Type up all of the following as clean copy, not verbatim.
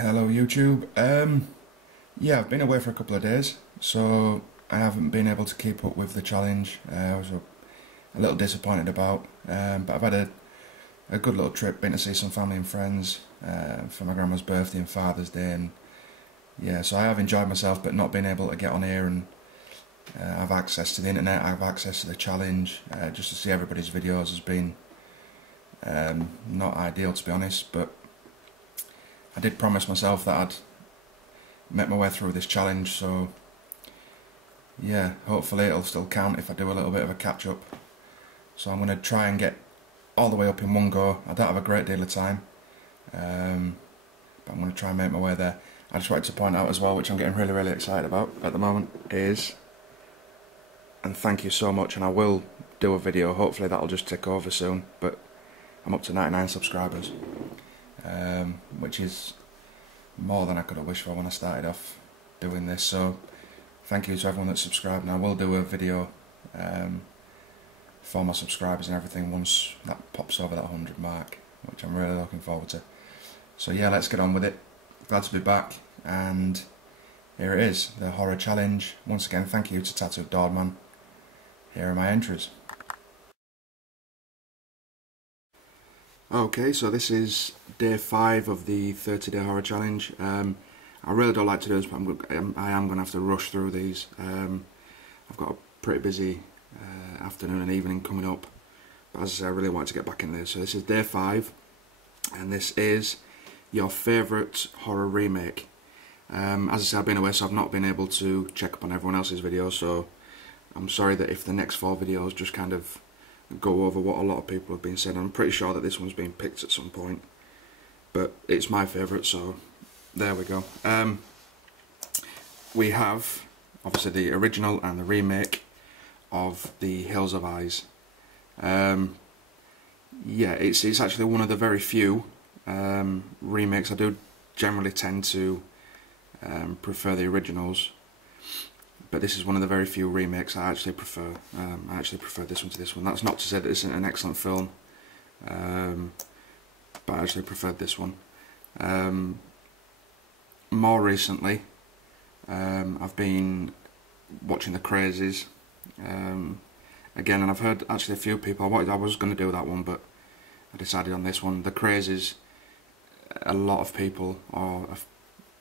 Hello YouTube. Yeah, I've been away for a couple of days, so I haven't been able to keep up with the challenge. I was a little disappointed about, but I've had a good little trip, been to see some family and friends for my grandma's birthday and Father's Day, and yeah, so I have enjoyed myself, but not being able to get on here and have access to the internet, have access to the challenge, just to see everybody's videos has been not ideal, to be honest, but I did promise myself that I'd make my way through this challenge, so yeah, hopefully it'll still count if I do a little bit of a catch-up. So I'm going to try and get all the way up in one go. I don't have a great deal of time, but I'm going to try and make my way there. I just wanted to point out as well, which I'm getting really excited about at the moment, is, and thank you so much, and I will do a video, hopefully that'll just tick over soon, but I'm up to 99 subscribers. Which is more than I could have wished for when I started off doing this, so thank you to everyone that's subscribed, and I will do a video for my subscribers and everything once that pops over that 100 mark, which I'm really looking forward to. So yeah, let's get on with it. Glad to be back, and here it is, the horror challenge. Once again, thank you to tattooeddoorman. Here are my entries. Okay, so this is day 5 of the 30-day horror challenge. I really don't like to do this, but I am going to have to rush through these. I've got a pretty busy afternoon and evening coming up, but as I say, I really want to get back in there. So this is day 5, and this is your favourite horror remake. As I say, I've been away, so I've not been able to check up on everyone else's videos, so I'm sorry that if the next 4 videos just kind of go over what a lot of people have been saying. I'm pretty sure that this one's been picked at some point, but it's my favourite, so there we go. We have obviously the original and the remake of The Hills of Eyes. Yeah, it's actually one of the very few remakes. I do generally tend to prefer the originals, but this is one of the very few remakes I actually prefer. I actually prefer this one to this one. That's not to say that this isn't an excellent film, but I actually preferred this one. More recently, I've been watching The Crazies again, and I've heard actually a few people. I was going to do that one, but I decided on this one. The Crazies, a lot of people, or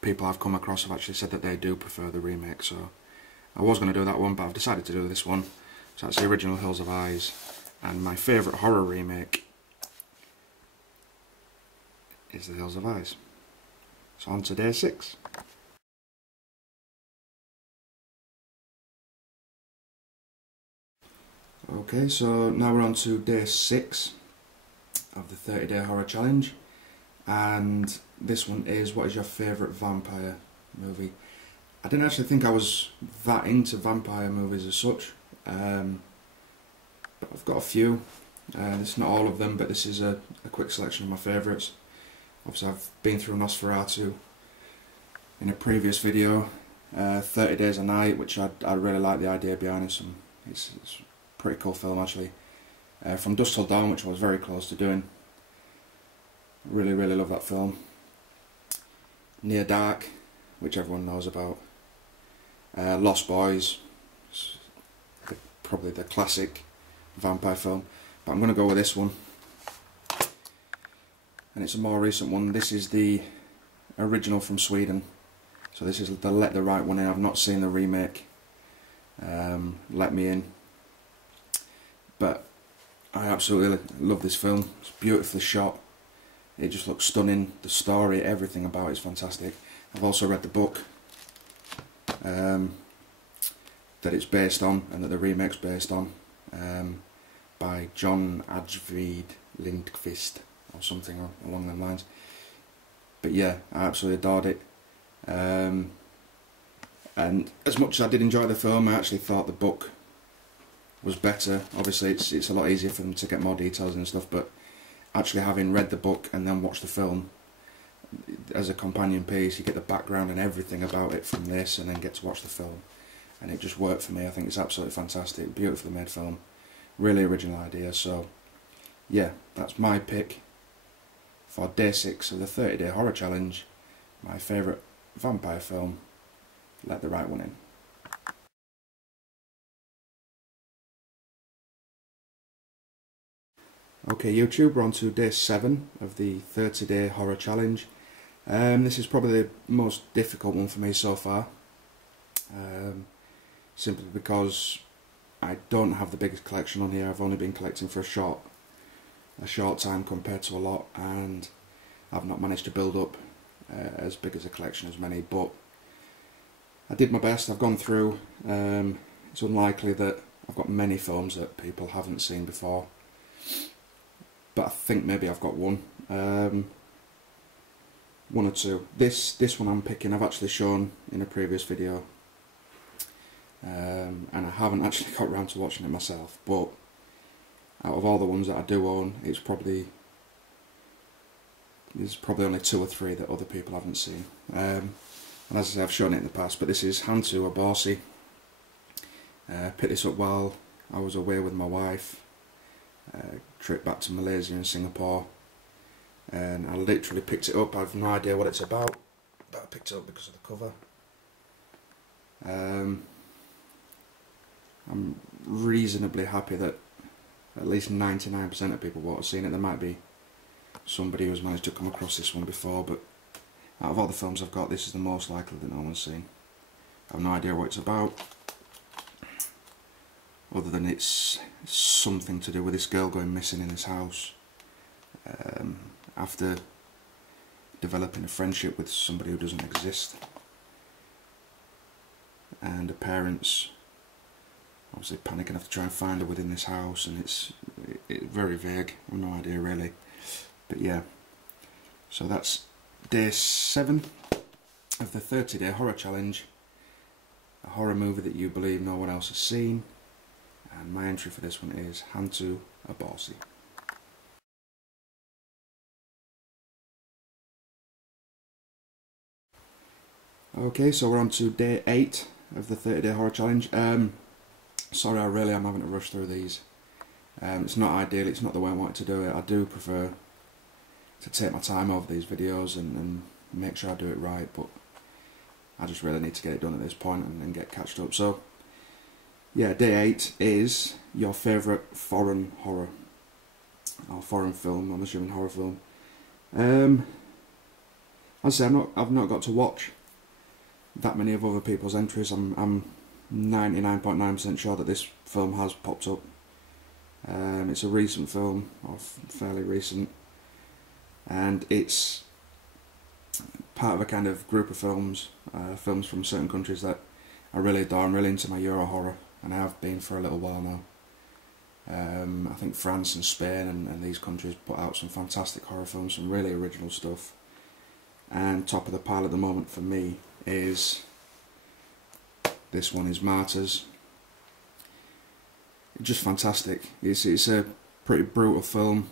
people I've come across, have actually said that they do prefer the remake, so I was going to do that one, but I've decided to do this one. So that's the original Hills of Eyes, and my favourite horror remake is The Hills of Eyes. So on to day 6. Okay, so now we're on to day 6 of the 30-day horror challenge, and this one is, what is your favourite vampire movie? I didn't actually think I was that into vampire movies as such, but I've got a few. This is not all of them, but this is a quick selection of my favourites. Obviously I've been through Nosferatu in a previous video, 30 Days a Night, which I really like the idea behind it. It's a pretty cool film actually. From Dusk Till Dawn, which I was very close to doing. Really love that film. Near Dark, which everyone knows about. Lost Boys, probably the classic vampire film, but I'm going to go with this one, and it's a more recent one. This is the original from Sweden, so this is the Let the Right One In. I've not seen the remake, Let Me In, but I absolutely love this film. It's beautifully shot, it just looks stunning, the story, everything about it is fantastic. I've also read the book that it's based on, and that the remake's based on, by John Ajvide Lindqvist or something along them lines. But yeah, I absolutely adored it, and as much as I did enjoy the film, I actually thought the book was better. Obviously it's a lot easier for them to get more details and stuff, but actually having read the book and then watched the film as a companion piece, you get the background and everything about it from this, and then get to watch the film, and it just worked for me. I think it's absolutely fantastic, beautifully made film, really original idea. So yeah, that's my pick for day 6 of the 30-day horror challenge, my favourite vampire film, Let the Right One In. Okay YouTube, we're on to day 7 of the 30-day horror challenge. This is probably the most difficult one for me so far, simply because I don't have the biggest collection on here. I've only been collecting for a short time compared to a lot, and I've not managed to build up as big as a collection as many, but I did my best. I've gone through. It's unlikely that I've got many films that people haven't seen before, but I think maybe I've got one or two. This one I'm picking I've actually shown in a previous video, and I haven't actually got around to watching it myself, but out of all the ones that I do own, there's probably only 2 or 3 that other people haven't seen. And as I say, I've shown it in the past, but this is Hantu Aborsi. Picked this up while I was away with my wife, trip back to Malaysia and Singapore, and I literally picked it up. I have no idea what it's about, but I picked it up because of the cover. I'm reasonably happy that at least 99% of people won't have seen it. There might be somebody who's managed to come across this one before, but out of all the films I've got, this is the most likely that no one's seen. I have no idea what it's about, other than it's something to do with this girl going missing in this house after developing a friendship with somebody who doesn't exist, and the parents obviously panicking enough to try and find her within this house, and it's very vague. I have no idea really, but yeah. So that's day 7 of the 30-day horror challenge, a horror movie that you believe no one else has seen, and my entry for this one is Hantu Aborsi. Okay, so we're on to day 8 of the 30-day horror challenge. Sorry, I really am having to rush through these. It's not ideal, it's not the way I wanted to do it. I do prefer to take my time over these videos and make sure I do it right, but I just really need to get it done at this point and get catched up. So yeah, day 8 is your favourite foreign horror, or foreign film, I'm assuming horror film. As I say, I've not got to watch that many of other people's entries. I'm 99.9% sure that this film has popped up. It's a recent film, or fairly recent, and it's part of a kind of group of films from certain countries that I really adore. I'm really into my Euro horror, and I have been for a little while now. I think France and Spain and these countries put out some fantastic horror films, some really original stuff. And top of the pile at the moment for me is this one, is Martyrs. Just fantastic. It's a pretty brutal film,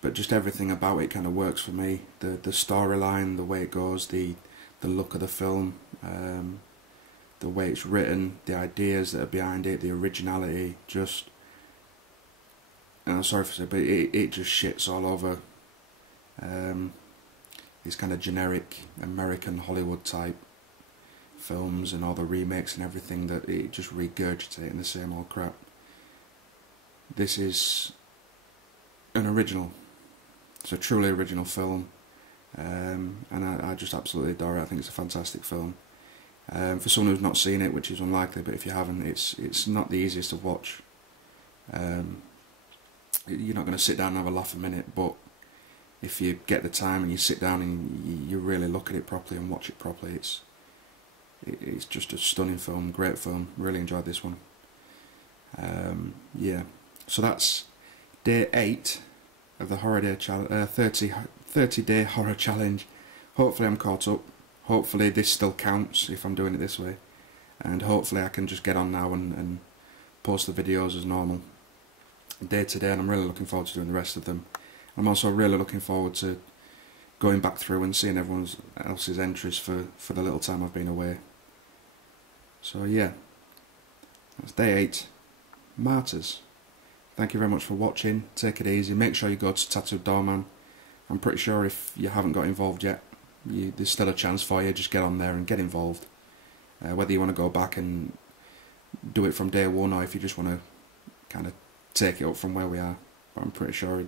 but just everything about it kind of works for me. The storyline, the way it goes, the look of the film, the way it's written, the ideas that are behind it, the originality. Just, and I'm sorry for saying, but it just shits all over these kind of generic American Hollywood type films and all the remakes and everything, that it just regurgitating the same old crap. This is an original. It's a truly original film, and I just absolutely adore it. I think it's a fantastic film. For someone who's not seen it, which is unlikely, but if you haven't, it's not the easiest to watch. You're not going to sit down and have a laugh a minute, but if you get the time and you sit down and you really look at it properly and watch it properly, it's just a stunning film, great film. Really enjoyed this one. Yeah, so that's day 8 of the horror day 30-day horror challenge. Hopefully I'm caught up. Hopefully this still counts if I'm doing it this way, and hopefully I can just get on now and post the videos as normal, day to day. And I'm really looking forward to doing the rest of them. I'm also really looking forward to going back through and seeing everyone else's entries for the little time I've been away. So yeah, that's day 8, Martyrs. Thank you very much for watching. Take it easy. Make sure you go to Tattooed Doorman I'm pretty sure if you haven't got involved yet, there's still a chance for you. Just get on there and get involved. Whether you want to go back and do it from day one, or if you just want to kind of take it up from where we are, but I'm pretty sure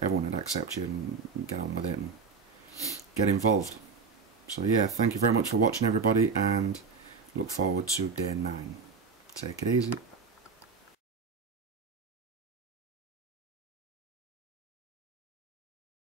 everyone would accept you and get on with it and get involved. So yeah, thank you very much for watching, everybody, and look forward to day 9. Take it easy.